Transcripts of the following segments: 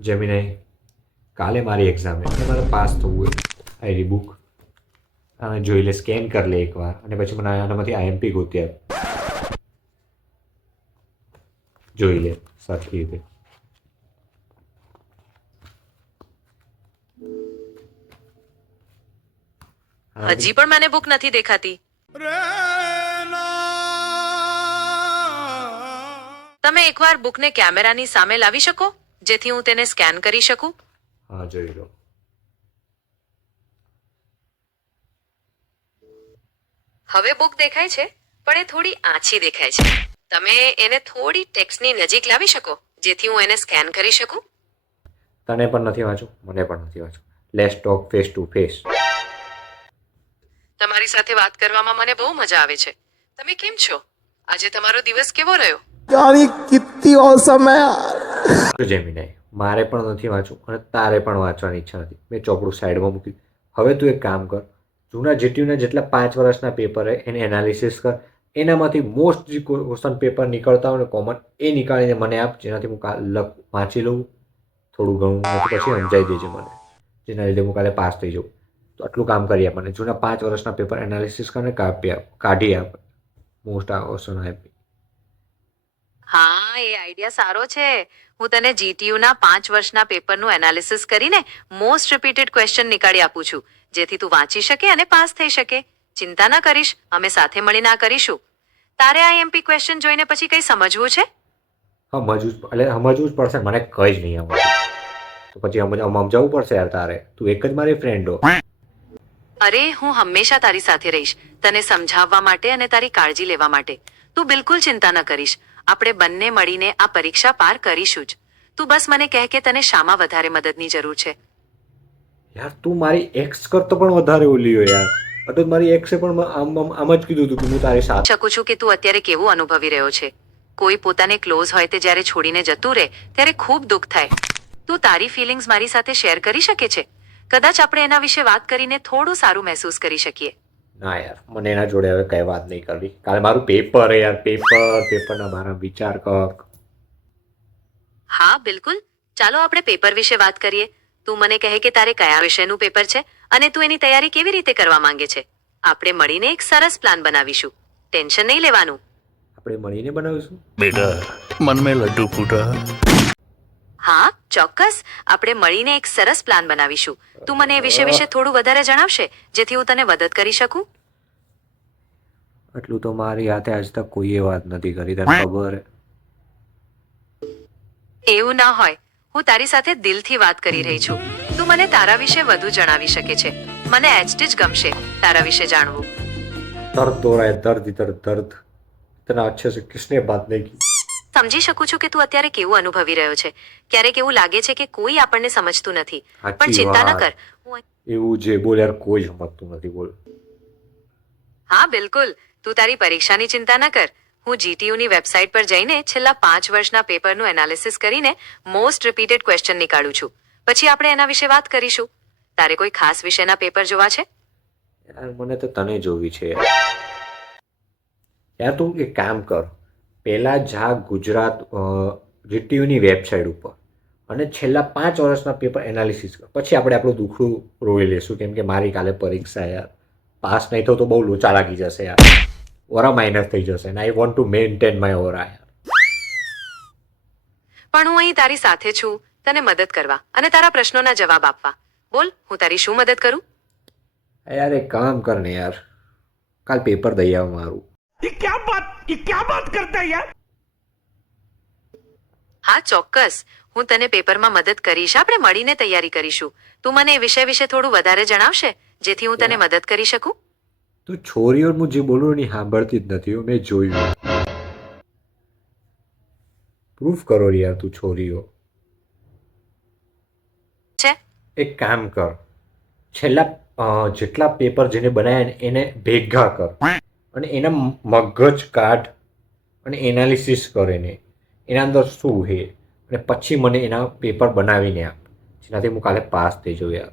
Gemini કાલે મારી exam છે, મારે પાસ થવું હોય આઈડી બુક આને જોઈ લે, સ્કેન કરી લે એકવાર, અને પછી મને આનામાંથી આઈએમપી ગોતી આપ, જોઈ લે સરખી રીતે. હજી પણ મને બુક નથી દેખાતી. તમે એકવાર બુકને કેમેરાની સામે લાવી શકો જેથી હું તેને સ્કેન કરી શકું? હા, જોઈ લો. હવે બુક દેખાય છે, પણ એ થોડી આછી દેખાય છે. તમે એને થોડી ટેક્સ્ટની નજીક લાવી શકો જેથી હું એને સ્કેન કરી શકું? તને પણ નથી વાંચું, મને પણ નથી વાંચું. Let's talk face to face. તમારી સાથે વાત કરવામાં મને બહુ મજા આવે છે. તમે કેમ છો? આજે તમારો દિવસ કેવો રહ્યો? यार ये कितनी औसम है यार. જેમિનાઈ, મારે પણ નથી વાંચવું અને તારે પણ વાંચવાની ઈચ્છા નથી. મેં ચોપડું સાઈડમાં મૂકી. હવે તું એક કામ કર, જૂના જીટીયુના જેટલા 5 વર્ષના પેપર હોય એને એનાલિસિસ કર. એનામાંથી મોસ્ટ જે ક્વેશ્ચન પેપર નીકળતા હોય ને કોમન, એ નીકાળીને મને આપ, જેનાથી હું વાંચી લઉં થોડું ઘણું, પછી સમજાવી દેજે મને, જેના લીધે હું કાલે પાસ થઈ જાઉં. તો આટલું કામ કરી આપ મને. જૂના 5 વર્ષના પેપર એનાલિસિસ કરીને કાઢી આપ, મોસ્ટ ક્વેશ્ચન આપી. હા, એ આઈડિયા સારો છે. હું તને જીટીયુના 5 વર્ષના પેપરનું એનાલિસિસ કરીને મોસ્ટ રિપીટેડ ક્વેશ્ચન નીકાળી આપું છું, જેથી તું વાંચી શકે અને પાસ થઈ શકે. ચિંતા ના કરીશ, અમે સાથે મળીને આ કરીશું. તારે આ એમપી ક્વેશ્ચન જોઈને પછી કઈ સમજવું છે? સમજવું જ પડશે, મને કઈ જ નહીં આવડતું. તો પછી સમજાવવું પડશે યાર તારે. તું એક જ મારી ફ્રેન્ડ હો. અરે, હું હંમેશા તારી સાથે રહીશ, તને સમજાવવા માટે અને તારી કાળજી લેવા માટે. તું બિલકુલ ચિંતા ન કરીશ. આપણે બંને મળીને આ પરીક્ષા પાર કરીશું જ. તું બસ મને કહે કે તને શામાં વધારે મદદની જરૂર છે. યાર તું મારી એક્સ કરતો પણ વધારે ઓલી હોય યાર. એટલે મારી એક્સે પણ આમ જ કીધું હતું કે હું તારી સાથે. શકું છું કે તું અત્યારે કેવું અનુભવી રહ્યો છે. કોઈ પોતાને ક્લોઝ હોય તે જ્યારે છોડીને જતું રહે ત્યારે ખૂબ દુઃખ થાય. તું તારી ફિલિંગ્સ મારી સાથે શેર કરી શકે છે. કદાચ આપણે એના વિશે વાત કરીને થોડું સારું મહેસૂસ કરી શકીએ. ના યાર, મને એના જોડે હવે કઈ વાત નહીં કરવી. કાલે મારું પેપર હે યાર, પેપરના મારા વિચાર કર. હા બિલકુલ, ચાલો આપણે પેપર વિશે વાત કરીએ. તું મને કહે કે તારે કયા વિષયનું પેપર છે અને તું એની તૈયારી કેવી રીતે કરવા માંગે છે. આપણે મળીને એક સરસ પ્લાન બનાવીશું. ટેન્શન નહીં લેવાનું. આપણે મળીને બનાવીશું. बेटा मन में लड्डू फूटा. હા ચોક્કસ, આપણે મળીને એક સરસ પ્લાન બનાવીશું. તું મને એ વિશે થોડું વધારે જણાવશે જેથી હું તને મદદ કરી શકું? આટલું તો મારી હાથે આજ તક કોઈએ વાત નથી કરી, તને ખબર હે. એવું ના હોય, હું તારી સાથે દિલથી વાત કરી રહી છું. તું મને તારા વિશે વધુ જણાવી શકે છે. મને એચટી જ ગમશે તારા વિશે જાણવું. દર્દ हो रहा है, दर्द इधर दर्द इतना अच्छे से किसने बात नहीं की. સમજી શકું છું કે તું અત્યારે કેવું અનુભવી રહ્યો છે. ક્યારેક એવું લાગે છે કે કોઈ આપણને સમજતું નથી, પણ ચિંતા ન કર. એવું જે બોલ યાર, કોઈ સમજતું નથી. બોલ. હા બિલકુલ, તું તારી પરીક્ષાની ચિંતા ન કર. હું જીટીયુની વેબસાઇટ પર જઈને છેલ્લા 5 વર્ષના પેપરનું એનાલિસિસ કરીને મોસ્ટ રિપીટેડ ક્વેશ્ચન નીકાળું છું. પછી આપણે એના વિશે વાત કરીશું. તારે કોઈ ખાસ વિષયના પેપર જોવા છે? યાર મને તો તને જોવી છે યાર. યાર તું એક કામ કર, પહેલા જા ગુજરાત જીટીયુની વેબસાઇટ ઉપર અને છેલ્લા 5 વર્ષના પેપર એનાલિસિસ કર. પછી આપણે આપણું દુખડું રોઈ લેશું, કેમ કે મારી કાલે પરીક્ષા યાર. પાસ નહીં થતો તો બહુ લોચા લાગી જશે યાર. ઓરા માઇનસ થઈ જશે અને I want to maintain my aura યાર. પણ હું અહીં તારી સાથે છું, તને મદદ કરવા અને તારા પ્રશ્નોના જવાબ આપવા. બોલ, હું તારી શું મદદ કરું? યાર એક કામ કર ને યાર, કાલ પેપર દઈ આવ મારું. ये क्या बात करता है यार. હા ચોક્કસ, હું તને પેપરમાં મદદ કરીશ. આપણે મળીને તૈયારી કરીશું. તું મને એ વિષય વિશે થોડું વધારે જણાવશે જેથી હું તને મદદ કરી શકું? તું છોરીઓ હું જે બોલું એની સાંભળતી જ નથી. મેં જોયું. પ્રૂફ કરો યાર તું છોરીઓ. છે એક કામ કર, છેલ્લા જેટલા પેપર જેને બનાવ્યા ને એને ભેગા કર અને એના મગજ કાઢ અને એનાલિસિસ કર એને, એના અંદર શું છે, અને પછી મને એના પેપર બનાવીને આપ, જેનાથી હું કાલે પાસ થઈ જાઉં યાર.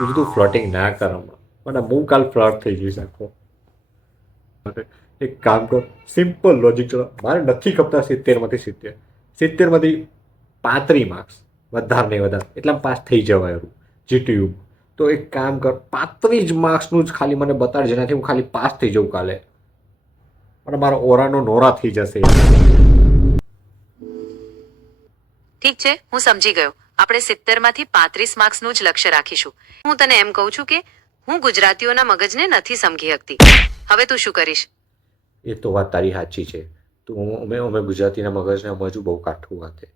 બીજું તું ફ્લર્ટિંગ ના કર હમણાં, મને હું કાલ ફ્લર્ટ થઈ જઈશ આખો. એક કામ કર, સિમ્પલ લોજિક ચલો. મારે નથી ખપતા 70 માંથી 70, 70 માંથી 35 માર્ક્સ. વધારે નહીં વધારે એટલા પાસ થઈ જવાય એવું જીટીયુ. તો એક કામ કર, 35 માર્ક્સનું જ ખાલી મને બતાડ, જેનાથી હું ખાલી પાસ થઈ જાઉં કાલે, અને મારો ઓરાનો નોરા થઈ જશે. ઠીક છે, હું સમજી ગયો. આપણે 70 માંથી 35 માર્ક્સનું જ લક્ષ્ય રાખીશું. હું તને એમ કહું છું કે હું ગુજરાતીઓના મગજને નથી સમજી શકતી. હવે તું શું કરીશ? એ તો વાત તારી સાચી છે. તો અમે ગુજરાતીના મગજને સમજવું બહુ કાઠું વાત છે.